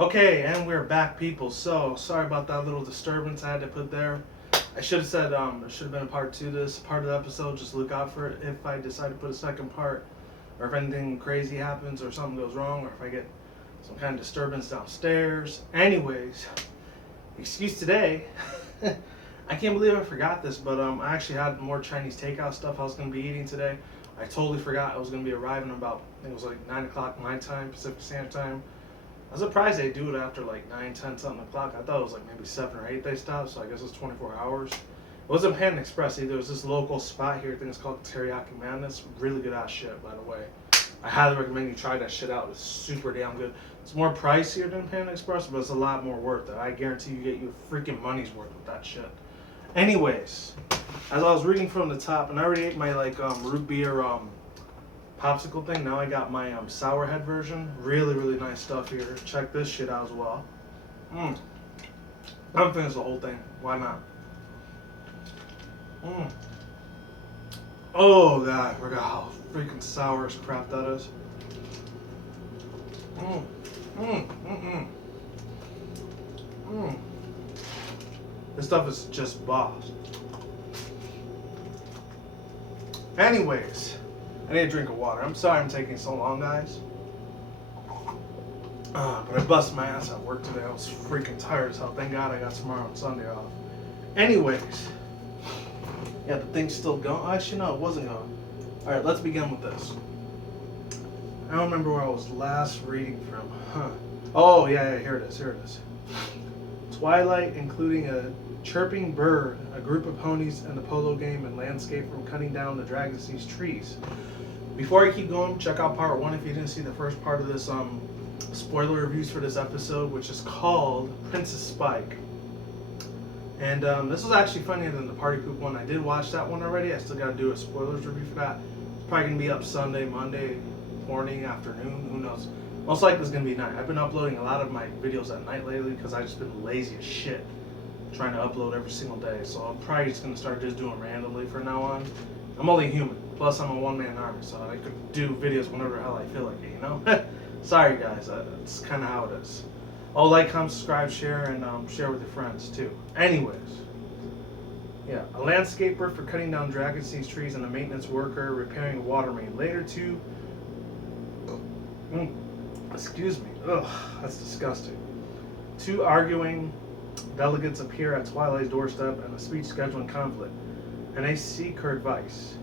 Okay, and we're back, people. So, sorry about that little disturbance I had to put there. I should have said, there should have been a part 2 to this part of the episode. Just look out for it if I decide to put a second part, or if anything crazy happens, or something goes wrong, or if I get some kind of disturbance downstairs. Anyways, excuse today. I can't believe I forgot this, but I actually had more Chinese takeout stuff I was going to be eating today. I totally forgot I was going to be arriving about, I think it was like 9 o'clock my time, Pacific Standard Time. I was surprised they do it after like 9, 10 something o'clock. I thought it was like maybe 7 or 8 they stopped, so I guess it's 24 hours. It wasn't Panda Express either. It was this local spot here. I think it's called Teriyaki Madness. Really good ass shit, by the way. I highly recommend you try that shit out. It's super damn good. It's more pricier than Panda Express, but it's a lot more worth it. I guarantee you get your freaking money's worth with that shit. Anyways, as I was reading from the top, and I already ate my like root beer popsicle thing. Now I got my sour head version. Really, really nice stuff here. Check this shit out as well. I'm gonna finish the whole thing. Why not? Oh god, I forgot how freaking sour as crap that is. This stuff is just boss. Anyways, I need a drink of water. I'm sorry I'm taking so long, guys. But I busted my ass at work today. I was freaking tired as hell. Thank God I got tomorrow and Sunday off. Anyways. Yeah, the thing's still going. Actually, no, it wasn't going. Alright, let's begin with this. I don't remember where I was last reading from. Oh, yeah, here it is. Twilight, including a chirping bird, a group of ponies, and the polo game and landscape from cutting down the Dragon Sea's trees. Before I keep going, check out part 1 if you didn't see the first part of this spoiler reviews for this episode, which is called Princess Spike. And this was actually funnier than the Party Poop one. I did watch that one already. I still got to do a spoilers review for that. It's probably going to be up Sunday, Monday, morning, afternoon, who knows. Most likely it's going to be night. I've been uploading a lot of my videos at night lately because I've just been lazy as shit trying to upload every single day. So I'm probably just going to start just doing randomly from now on. I'm only human. Plus, I'm a one-man army, so I could do videos whenever the hell I feel like it, you know? Sorry, guys. That's kind of how it is. Oh, like, comment, subscribe, share, and share with your friends, too. Anyways. Yeah, a landscaper for cutting down Dragon Sea's trees and a maintenance worker repairing a water main. Later, two... excuse me. Ugh, that's disgusting. 2 arguing delegates appear at Twilight's doorstep in a speech scheduling conflict, and they seek her advice.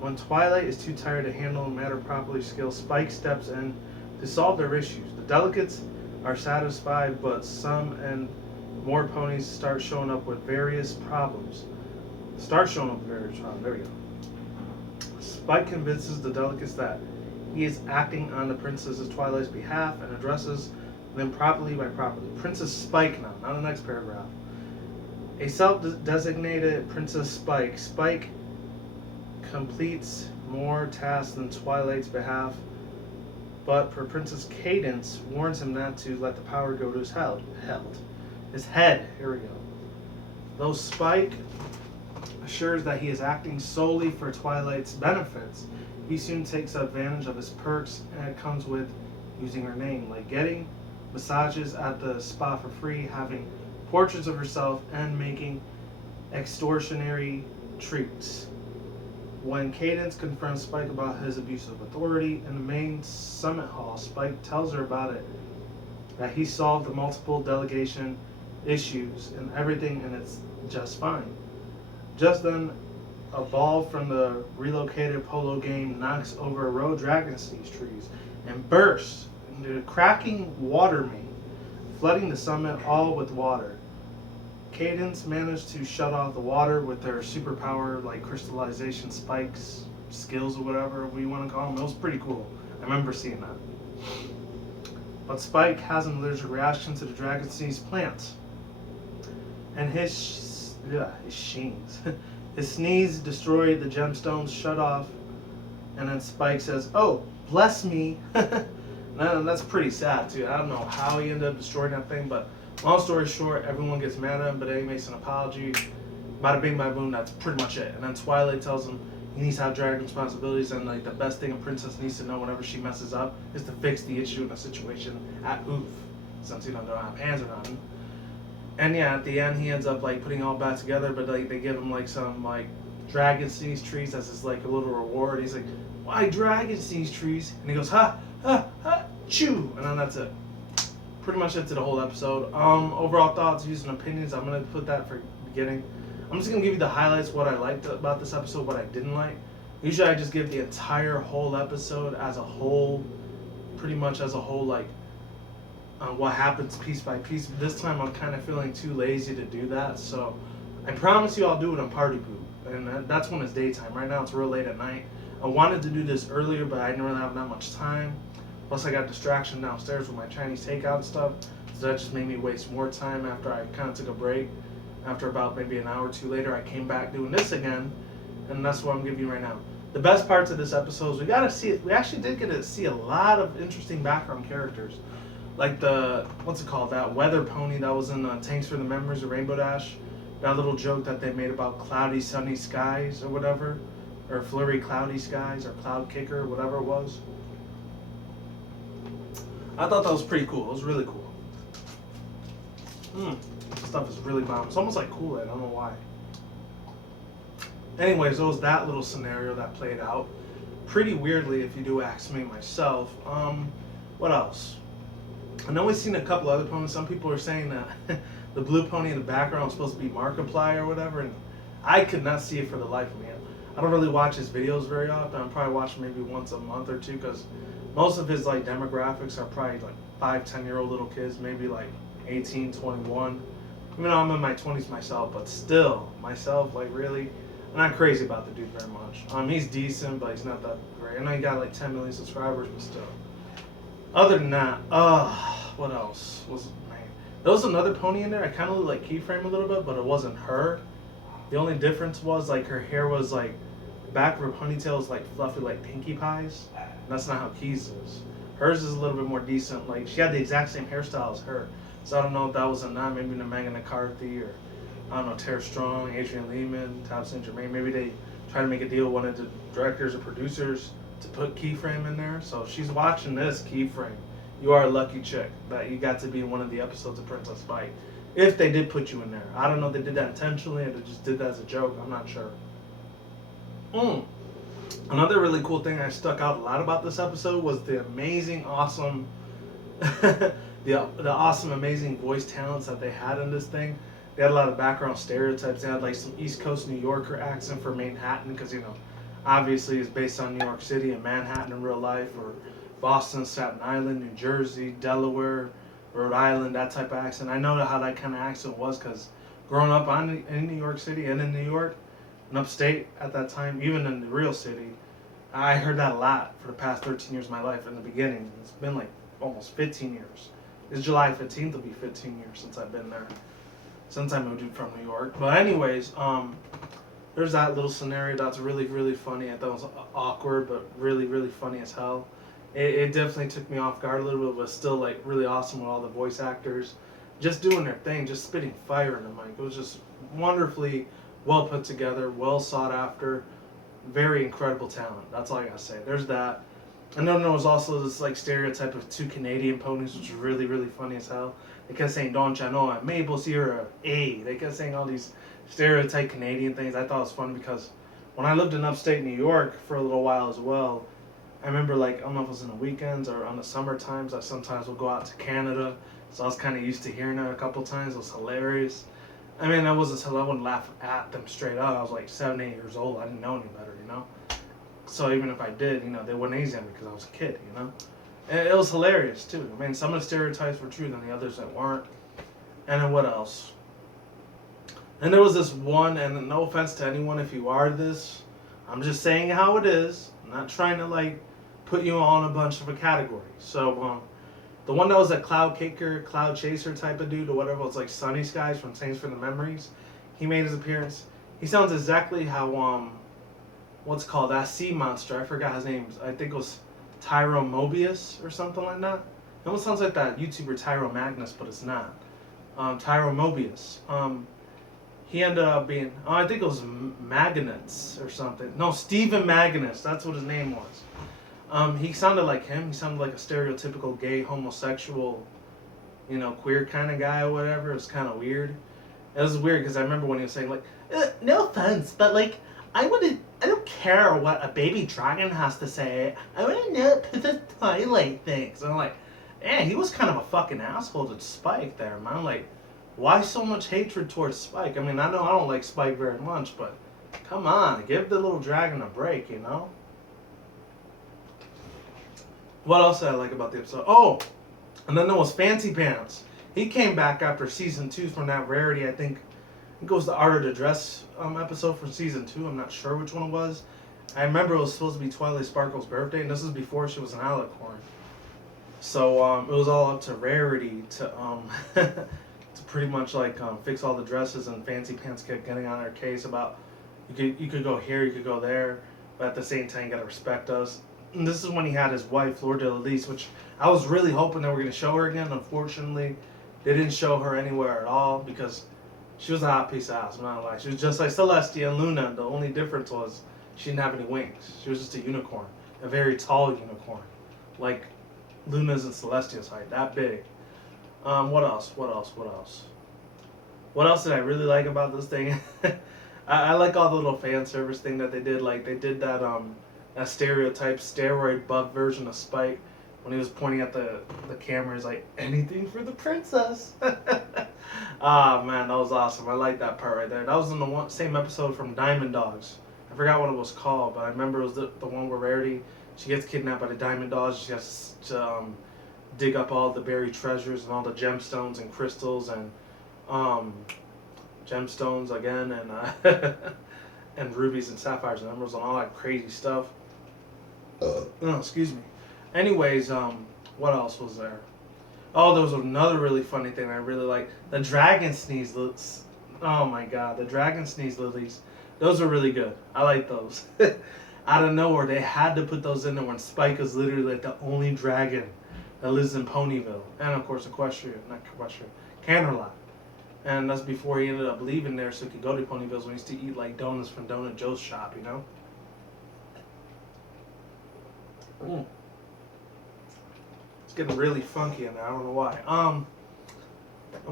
When Twilight is too tired to handle the matter properly, Spike steps in to solve their issues. The delegates are satisfied, but some and more ponies start showing up with various problems. There we go. Spike convinces the delegates that he is acting on the Princess Twilight's behalf and addresses them properly by properly. Princess Spike now, not the next paragraph. A self-designated Princess Spike. Spike completes more tasks than Twilight's behalf, but for Princess Cadence warns him not to let the power go to his head. Here we go. Though Spike assures that he is acting solely for Twilight's benefits, he soon takes advantage of his perks, and it comes with using her name, like getting massages at the spa for free, having portraits of herself, and making extortionary treats. When Cadence confronts Spike about his abuse of authority in the main summit hall, Spike tells her about it, that he solved the multiple delegation issues and everything, and it's just fine. Just then, a ball from the relocated polo game knocks over a row of Dragon Sea's trees and bursts into a cracking water main, flooding the summit all with water. Cadence managed to shut off the water with their superpower, like crystallization spikes, skills, or whatever we want to call them. It was pretty cool. I remember seeing that. But Spike has an allergic reaction to the Dragon Sea's plants, and his sheens. His sneeze destroyed the gemstones, shut off, and then Spike says, "Oh, bless me." And that's pretty sad too. I don't know how he ended up destroying that thing, but long story short, everyone gets mad at him, but then he makes an apology. Bada bing, bada boom, that's pretty much it. And then Twilight tells him he needs to have dragon responsibilities, and like the best thing a princess needs to know whenever she messes up is to fix the issue in a situation at oof. since, they don't have hands or nothing. And yeah, at the end, he ends up like putting all back together, but like they give him like some like dragon seeds trees as his like a little reward. He's like, why dragon seeds trees? And he goes, ha, ha, ha, chew. And then that's it. Pretty much into the whole episode. Overall thoughts, views, and opinions. I'm gonna put that for beginning. I'm just gonna give you the highlights, what I liked about this episode, what I didn't like. Usually I just give the entire whole episode as a whole, pretty much as a whole, like what happens piece by piece. But this time I'm kind of feeling too lazy to do that, so I promise you I'll do it on Party Poop, and that's when it's daytime. Right now it's real late at night. I wanted to do this earlier, but I didn't really have that much time. Plus I got distraction downstairs with my Chinese takeout stuff, so that just made me waste more time after I kind of took a break. After about maybe an hour or two later, I came back doing this again, and that's what I'm giving you right now. The best parts of this episode is we actually did get to see a lot of interesting background characters. Like that weather pony that was in Thanks for the Memories of Rainbow Dash. That little joke that they made about cloudy sunny skies or whatever, or flurry cloudy skies or cloud kicker, whatever it was. I thought that was pretty cool. It was really cool. This stuff is really bomb. It's almost like Kool-Aid. I don't know why. Anyways, it was that little scenario that played out pretty weirdly, if you do ask me myself. What else? I know we've seen a couple other ponies. Some people are saying that the blue pony in the background was supposed to be Markiplier or whatever, and I could not see it for the life of me. I don't really watch his videos very often. I'm probably watching maybe once a month or two, because most of his like demographics are probably like 5-10-year-old little kids, maybe like 18, 21. Even though I'm in my 20s myself, but still, like really, I'm not crazy about the dude very much. He's decent, but he's not that great. I know he got like 10 million subscribers, but still. Other than that, what else man? There was another pony in there. I kind of looked like Keyframe a little bit, but it wasn't her. The only difference was like her hair was like, the back of her ponytail was like fluffy like Pinkie Pie's. And that's not how Key's is. Hers is a little bit more decent. Like she had the exact same hairstyle as her. So I don't know if that was a nod, maybe to Megan McCarthy or I don't know, Tara Strong, Adrian Lehman, Tom St. Germain. Maybe they try to make a deal with one of the directors or producers to put Keyframe in there. So if she's watching this, Keyframe, you are a lucky chick that you got to be in one of the episodes of Princess Bite. If they did put you in there. I don't know if they did that intentionally or they just did that as a joke. I'm not sure. Another really cool thing I stuck out a lot about this episode was the amazing, awesome, the awesome, amazing voice talents that they had in this thing. They had a lot of background stereotypes. They had like some East Coast New Yorker accent for Manhattan, because obviously it's based on New York City and Manhattan in real life, or Boston, Staten Island, New Jersey, Delaware, Rhode Island, that type of accent. I know how that kind of accent was because growing up in New York City and in New York and upstate at that time, even in the real city, I heard that a lot for the past 13 years of my life. In the beginning, it's been like almost 15 years. It's July 15th will be 15 years since I've been there, since I moved from New York. But anyways, there's that little scenario that's really, really funny. I thought it was awkward, but really, really funny as hell. It definitely took me off guard a little bit, but still like really awesome with all the voice actors just doing their thing, just spitting fire in the mic. It was just wonderfully well put together, well sought after, very incredible talent. That's all I gotta say. There's that. And then there was also this like stereotype of two Canadian ponies, which was really, really funny as hell. They kept saying Don Chano and Maple Sierra A. They kept saying all these stereotype Canadian things. I thought it was funny because when I lived in upstate New York for a little while as well, I remember like, I don't know if it was in the weekends or on the summer times, I sometimes would go out to Canada. So I was kind of used to hearing it a couple times. It was hilarious. I mean, I wouldn't laugh at them straight up. I was like 7, 8 years old. I didn't know any better, So even if I did, they wouldn't easy on me because I was a kid, And it was hilarious too. I mean, some of the stereotypes were true than the others that weren't. And then what else? And there was this one, and no offense to anyone if you are this, I'm just saying how it is. I'm not trying to like put you on a bunch of a category. So the one that was a cloud kicker, cloud chaser type of dude or whatever, it was like Sunny Skies from Thanks for the Memories. He made his appearance. He sounds exactly how what's called that sea monster. I forgot his name. I think it was Tyro Mobius or something like that. It almost sounds like that YouTuber Tyro Magnus, but it's not. Tyro Mobius. He ended up being, I think it was Magnus or something. No, Stephen Magnus. That's what his name was. He sounded like him. He sounded like a stereotypical gay homosexual queer kind of guy or whatever. It was kind of weird. It was weird because I remember when he was saying like, no offense, but like I don't care what a baby dragon has to say. I want to know what Princess Twilight thinks. And I'm like, man, he was kind of a fucking asshole to Spike there, man. Like, why so much hatred towards Spike? I mean, I know I don't like Spike very much, but come on, give the little dragon a break, What else did I like about the episode? Oh, and then there was Fancy Pants. He came back after season 2 from that rarity. I think it goes the Art of the Dress episode for season 2. I'm not sure which one it was. I remember it was supposed to be Twilight Sparkle's birthday, and this is before she was an alicorn. So it was all up to Rarity to to pretty much like fix all the dresses, and Fancy Pants kept getting on her case about you could go here, you could go there, but at the same time you gotta respect us. And this is when he had his wife, Fleur de Lis, which I was really hoping they were gonna show her again. Unfortunately, they didn't show her anywhere at all because she was a hot piece of ass, I'm not gonna lie. She was just like Celestia and Luna. The only difference was she didn't have any wings. She was just a unicorn. A very tall unicorn. Like Luna's and Celestia's height. That big. What else? What else did I really like about this thing? I like all the little fan service thing that they did. Like they did that stereotype steroid buff version of Spike when he was pointing at the camera. He's like, anything for the princess. Ah, man, that was awesome. I like that part right there. That was in the same episode from Diamond Dogs. I forgot what it was called, but I remember it was the one where Rarity, she gets kidnapped by the Diamond Dogs. She has to dig up all the buried treasures and all the gemstones and crystals and gemstones again and and rubies and sapphires and emeralds and all that crazy stuff. Oh, excuse me. Anyways, what else was there? Oh, there was another really funny thing I really liked. The dragon sneeze lilies. Oh my god, the dragon sneeze lilies. Those are really good. I like those. Out of nowhere, they had to put those in there when Spike is literally like the only dragon that lives in Ponyville. And of course, Canterlot. And that's before he ended up leaving there so he could go to Ponyville when he used to eat like donuts from Donut Joe's shop, It's getting really funky in there. I don't know why. And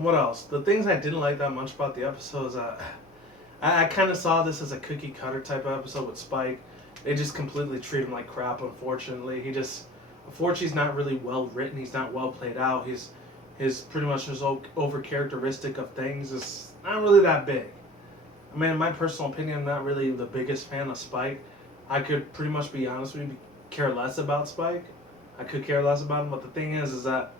what else? The things I didn't like that much about the episodes, I kind of saw this as a cookie cutter type of episode with Spike. They just completely treat him like crap. Unfortunately, he's not really well written. He's not well played out. His pretty much his over characteristic of things is not really that big. I mean, in my personal opinion, I'm not really the biggest fan of Spike. I could pretty much be honest with you, care less about Spike. I could care less about him, but the thing is that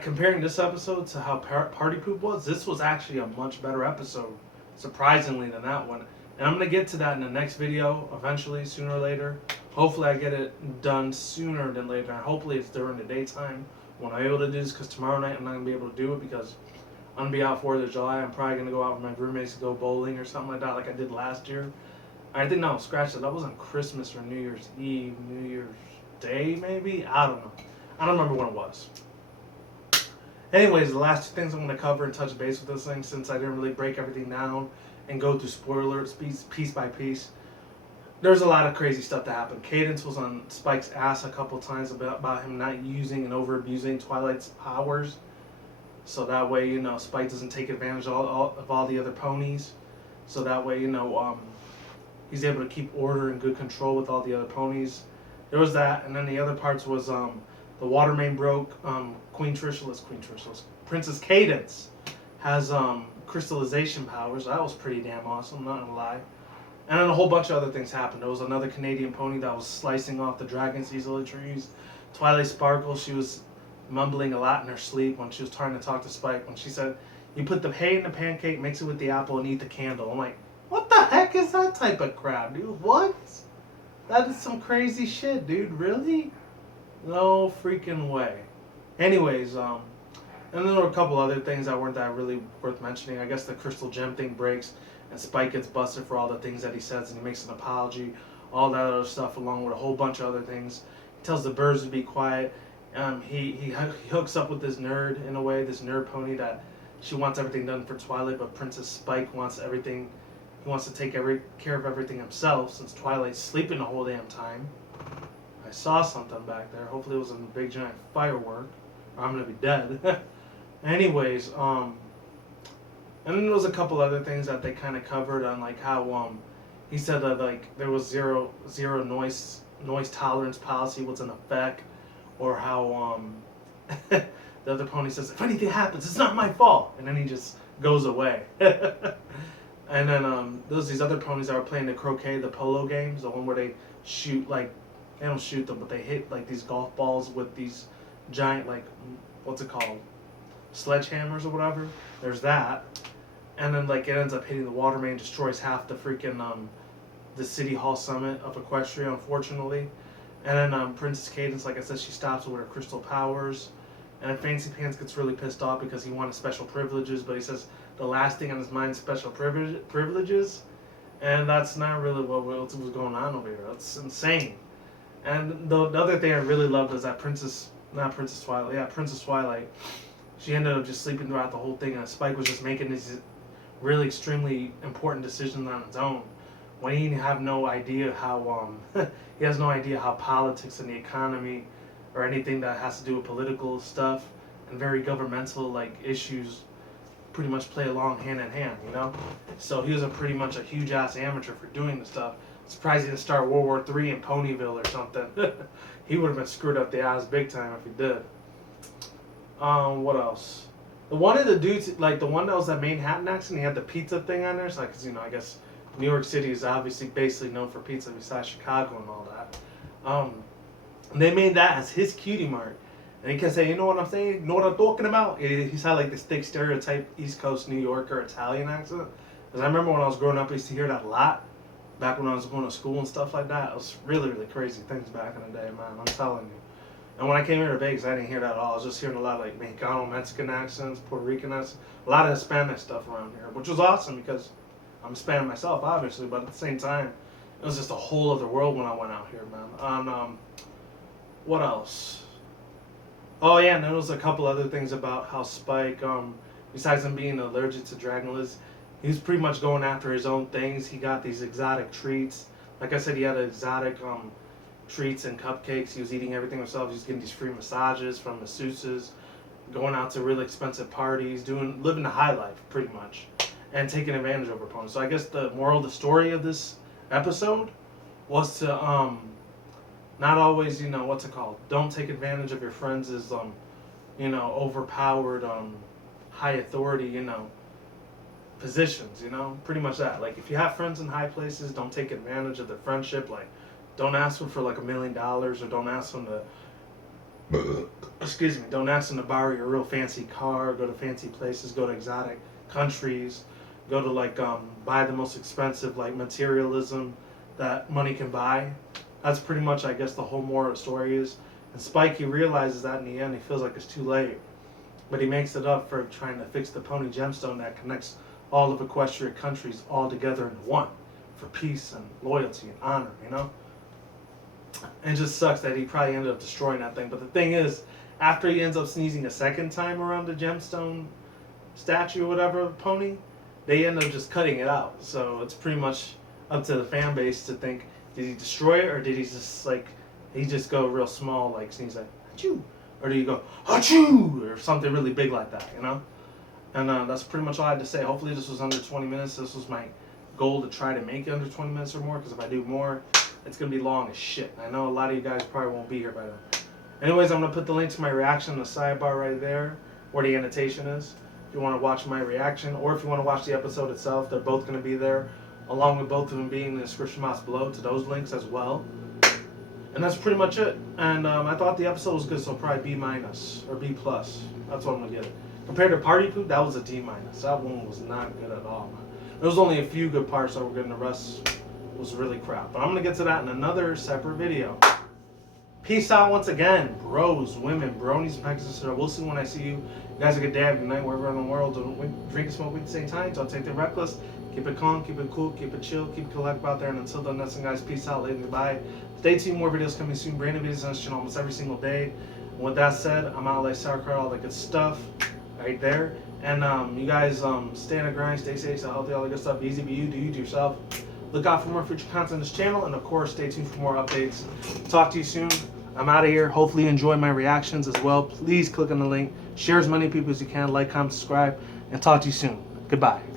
comparing this episode to how Party Poop was, this was actually a much better episode, surprisingly, than that one. And I'm going to get to that in the next video, eventually, sooner or later. Hopefully I get it done sooner than later, and hopefully it's during the daytime when I'm able to do this, because tomorrow night I'm not going to be able to do it because I'm going to be out 4th of July. I'm probably going to go out with my roommates to go bowling or something like that, like I did last year. I think, no, scratch that. That was on Christmas or New Year's Eve, New Year's Day, maybe? I don't know. I don't remember when it was. Anyways, the last 2 things I'm going to cover and touch base with this thing, since I didn't really break everything down and go through spoiler alerts piece by piece. There's a lot of crazy stuff that happened. Cadence was on Spike's ass a couple times about him not using and over abusing Twilight's powers. So that way, Spike doesn't take advantage of all the other ponies. So that way, he's able to keep order and good control with all the other ponies. There was that, and then the other parts was the water main broke. Princess Cadence has crystallization powers. That was pretty damn awesome, I'm not gonna lie. And then a whole bunch of other things happened. There was another Canadian pony that was slicing off the dragon seasonal trees. Twilight Sparkle, she was mumbling a lot in her sleep when she was trying to talk to Spike. When she said, "You put the hay in the pancake, mix it with the apple, and eat the candle." I'm like, what the heck is that type of crap, dude? What? That is some crazy shit, dude. Really? No freaking way. Anyways, and then there were a couple other things that weren't that really worth mentioning. I guess the crystal gem thing breaks, and Spike gets busted for all the things that he says, and he makes an apology, all that other stuff, along with a whole bunch of other things. He tells the birds to be quiet. He hooks up with this nerd, in a way, this nerd pony that she wants everything done for Twilight, but Princess Spike wants everything. He wants to take care of everything himself, since Twilight's sleeping the whole damn time. I saw something back there. Hopefully it wasn't a big giant firework, or I'm gonna be dead. Anyways, and then there was a couple other things that they kind of covered on like how he said that like there was zero noise tolerance policy was in effect, or how the other pony says if anything happens it's not my fault, and then he just goes away. And then there's these other ponies that were playing the croquet, the polo games, the one where they shoot like they don't shoot them, but they hit like these golf balls with these giant like what's it called, sledgehammers or whatever. There's that. And then like it ends up hitting the water main, destroys half the freaking the city hall summit of Equestria, unfortunately. And then Princess Cadence, like I said, she stops with her crystal powers. And then Fancy Pants gets really pissed off because he wanted special privileges, but he says the last thing on his mind is special privileges. And that's not really what was going on over here. That's insane. And the other thing I really loved is that Princess Twilight, she ended up just sleeping throughout the whole thing, and Spike was just making these really extremely important decisions on his own, when he have no idea how he has no idea how politics and the economy or anything that has to do with political stuff and very governmental like issues pretty much play along hand in hand, you know. So he was pretty much a huge ass amateur for doing the stuff. Surprised he didn't start World War III in Ponyville or something. He would have been screwed up the ass big time if he did. What else? The one of the dudes, like the one that was that Manhattan accident, he had the pizza thing on there. So, cause I guess New York City is obviously basically known for pizza besides Chicago and all that. And they made that as his cutie mark. And he kept saying, you know what I'm saying? You know what I'm talking about? He's had like this thick stereotype East Coast New Yorker Italian accent. Because I remember when I was growing up, I used to hear that a lot. Back when I was going to school and stuff like that. It was really, really crazy things back in the day, man. I'm telling you. And when I came here to Vegas, I didn't hear that at all. I was just hearing a lot of like Mexicano, Mexican accents, Puerto Rican accents, a lot of Hispanic stuff around here, which was awesome because I'm Hispanic myself, obviously, but at the same time, it was just a whole other world when I went out here, man. What else? Oh yeah, and there was a couple other things about how Spike, besides him being allergic to dragonless, he was pretty much going after his own things. He got these exotic treats. Like I said, he had exotic treats and cupcakes. He was eating everything himself. He was getting these free massages from masseuses, going out to really expensive parties, living the high life pretty much, and taking advantage of opponents. So I guess the moral of the story of this episode was to not always, what's it called? Don't take advantage of your friends' overpowered high authority, positions, pretty much that. Like if you have friends in high places, don't take advantage of their friendship. Like don't ask them for like $1 million, or don't ask them to don't ask them to borrow your real fancy car, go to fancy places, go to exotic countries, go to like buy the most expensive like materialism that money can buy. That's pretty much, I guess, the whole moral of the story is. And Spike, he realizes that in the end. He feels like it's too late, but he makes it up for trying to fix the pony gemstone that connects all of Equestria countries all together into one for peace and loyalty and honor, And it just sucks that he probably ended up destroying that thing. But the thing is, after he ends up sneezing a second time around the gemstone statue or whatever pony, they end up just cutting it out. So it's pretty much up to the fan base to think, did he destroy it, or did he just go real small, like sneeze like achoo, or do you go achoo, or something really big like that, And that's pretty much all I had to say. Hopefully this was under 20 minutes. This was my goal, to try to make it under 20 minutes or more, because if I do more, it's going to be long as shit. I know a lot of you guys probably won't be here by then. Anyways, I'm going to put the link to my reaction in the sidebar right there, where the annotation is. If you want to watch my reaction, or if you want to watch the episode itself, they're both going to be there, along with both of them being in the description box below to those links as well. And that's pretty much it. And I thought the episode was good, so probably B- or B+. That's what I'm going to give it. Compared to Party Poop, that was a D-. That one was not good at all, man. There was only a few good parts that were good, and the rest was really crap. But I'm going to get to that in another separate video. Peace out once again, bros, women, bronies, and pegasisters. We'll see when I see you. You guys have a good day, have a good night, wherever in the world. Don't drink and smoke weed at the same time. Don't take the reckless. Keep it calm, keep it cool, keep it chill, keep it collective out there. And until then, that's it, guys. Peace out, ladies, goodbye. Stay tuned, more videos coming soon. Brand new videos on this channel almost every single day. And with that said, I'm out like sauerkraut, all the good stuff right there. And you guys stay on the grind, stay safe, stay healthy, all the good stuff. Easy be you, do you to yourself. Look out for more future content on this channel, and of course, stay tuned for more updates. Talk to you soon. I'm out of here. Hopefully you enjoy my reactions as well. Please click on the link Share as many people as you can. Like, comment, subscribe, and talk to you soon. Goodbye.